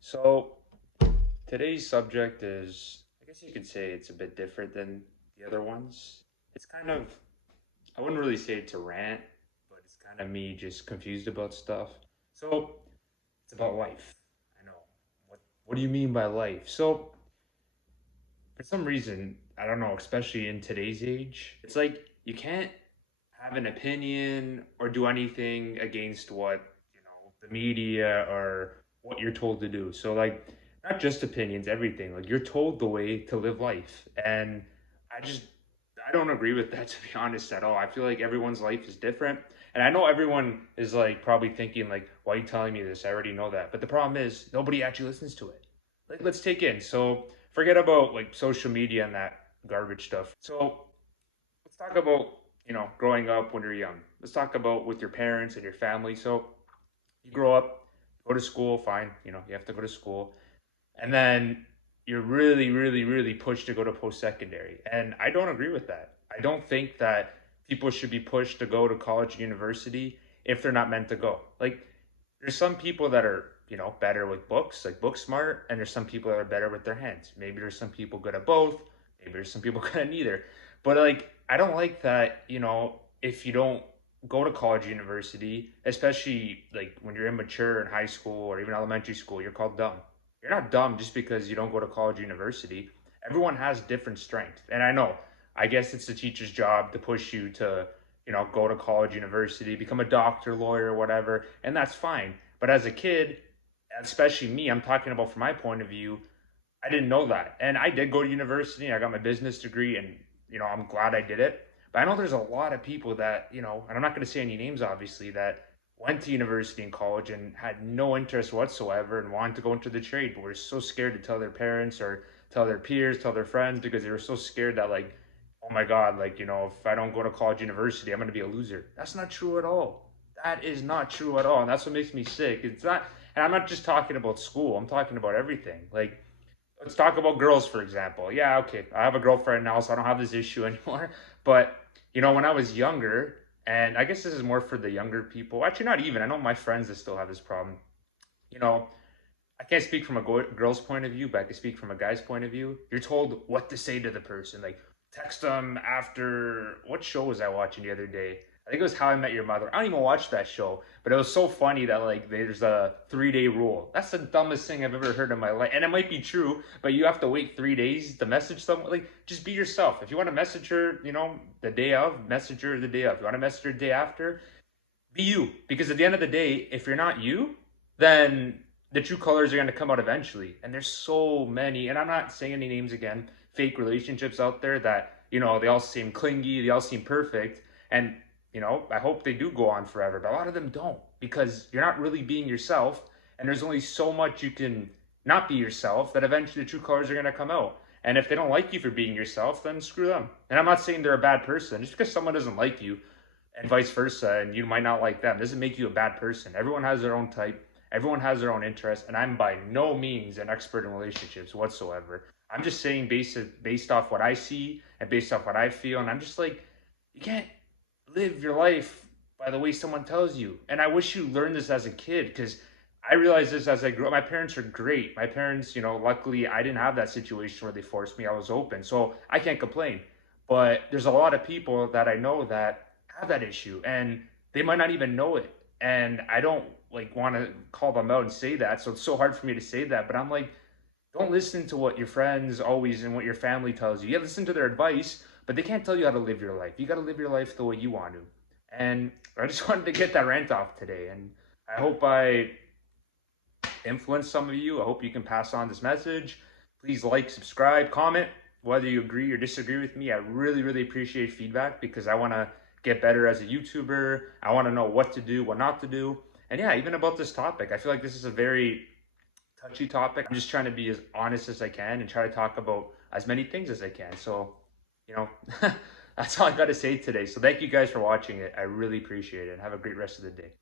So today's subject is, I guess you could say it's a bit different than the other ones. It's kind of, I wouldn't really say it's a rant, but it's kind of me just confused about stuff. So it's about life. I know. What do you mean by life? So for some reason, I don't know, especially in today's age, it's like you can't have an opinion or do anything against what, the media or what you're told to do. So like not just opinions, everything. Like you're told the way to live life. And I just I don't agree with that to be honest at all. I feel like everyone's life is different. And I know everyone is like probably thinking like, why are you telling me this? I already know that. But the problem is nobody actually listens to it. Like let's take in. So forget about like social media and that garbage stuff. So let's talk about, growing up when you're young. Let's talk about with your parents and your family. So you grow up, go to school, fine, you have to go to school. And then you're really, really, really pushed to go to post secondary. And I don't agree with that. I don't think that people should be pushed to go to college and university if they're not meant to go. Like, there's some people that are, better with books, like book smart, and there's some people that are better with their hands. Maybe there's some people good at both, maybe there's some people good at neither. But like, I don't like that, if you don't go to college, university, especially like when you're immature in high school or even elementary school, you're called dumb. You're not dumb just because you don't go to college, university. Everyone has different strengths. And I know, I guess it's the teacher's job to push you to, go to college, university, become a doctor, lawyer, whatever, and that's fine. But as a kid, especially me, I'm talking about from my point of view, I didn't know that. And I did go to university. I got my business degree and, I'm glad I did it. But I know there's a lot of people that, and I'm not going to say any names, obviously, that went to university and college and had no interest whatsoever and wanted to go into the trade, but were so scared to tell their parents or tell their peers, tell their friends because they were so scared that, like, oh my God, like, if I don't go to college, university, I'm going to be a loser. That's not true at all. That is not true at all. And that's what makes me sick. It's not, and I'm not just talking about school, I'm talking about everything. Like, let's talk about girls, for example. Yeah, okay. I have a girlfriend now, so I don't have this issue anymore. But, when I was younger, and I guess this is more for the younger people, actually, not even. I know my friends that still have this problem. You know, I can't speak from a girl's point of view, but I can speak from a guy's point of view. You're told what to say to the person. Like, text them after. What show was I watching the other day? I think it was How I Met Your Mother. I don't even watch that show, but it was so funny that like there's a 3 day rule. That's the dumbest thing I've ever heard in my life, and it might be true, but you have to wait 3 days to message someone. Like, just be yourself. If you want to message her, the day of, message her the day of. If you want to message her the day after, be you. Because at the end of the day, if you're not you, then the true colors are going to come out eventually. And there's so many, and I'm not saying any names again, fake relationships out there that, they all seem clingy, they all seem perfect. And, I hope they do go on forever, but a lot of them don't because you're not really being yourself. And there's only so much you can not be yourself that eventually the true colors are going to come out. And if they don't like you for being yourself, then screw them. And I'm not saying they're a bad person. Just because someone doesn't like you and vice versa, and you might not like them, doesn't make you a bad person. Everyone has their own type, everyone has their own interests, and I'm by no means an expert in relationships whatsoever. I'm just saying based off what I see and based off what I feel, and I'm just like, you can't live your life by the way someone tells you. And I wish you learned this as a kid because I realized this as I grew up. My parents are great. My parents, luckily I didn't have that situation where they forced me. I was open. So I can't complain. But there's a lot of people that I know that have that issue and they might not even know it. And I don't like want to call them out and say that. So it's so hard for me to say that. But I'm like, don't listen to what your friends always and what your family tells you. Yeah, listen to their advice, but they can't tell you how to live your life. You got to live your life the way you want to. And I just wanted to get that rant off today. And I hope I influence some of you. I hope you can pass on this message. Please like, subscribe, comment, whether you agree or disagree with me. I really, really appreciate feedback because I want to get better as a YouTuber. I want to know what to do, what not to do. And yeah, even about this topic, I feel like this is a very touchy topic. I'm just trying to be as honest as I can and try to talk about as many things as I can. So, you know, that's all I got to say today. So thank you guys for watching it. I really appreciate it. Have a great rest of the day.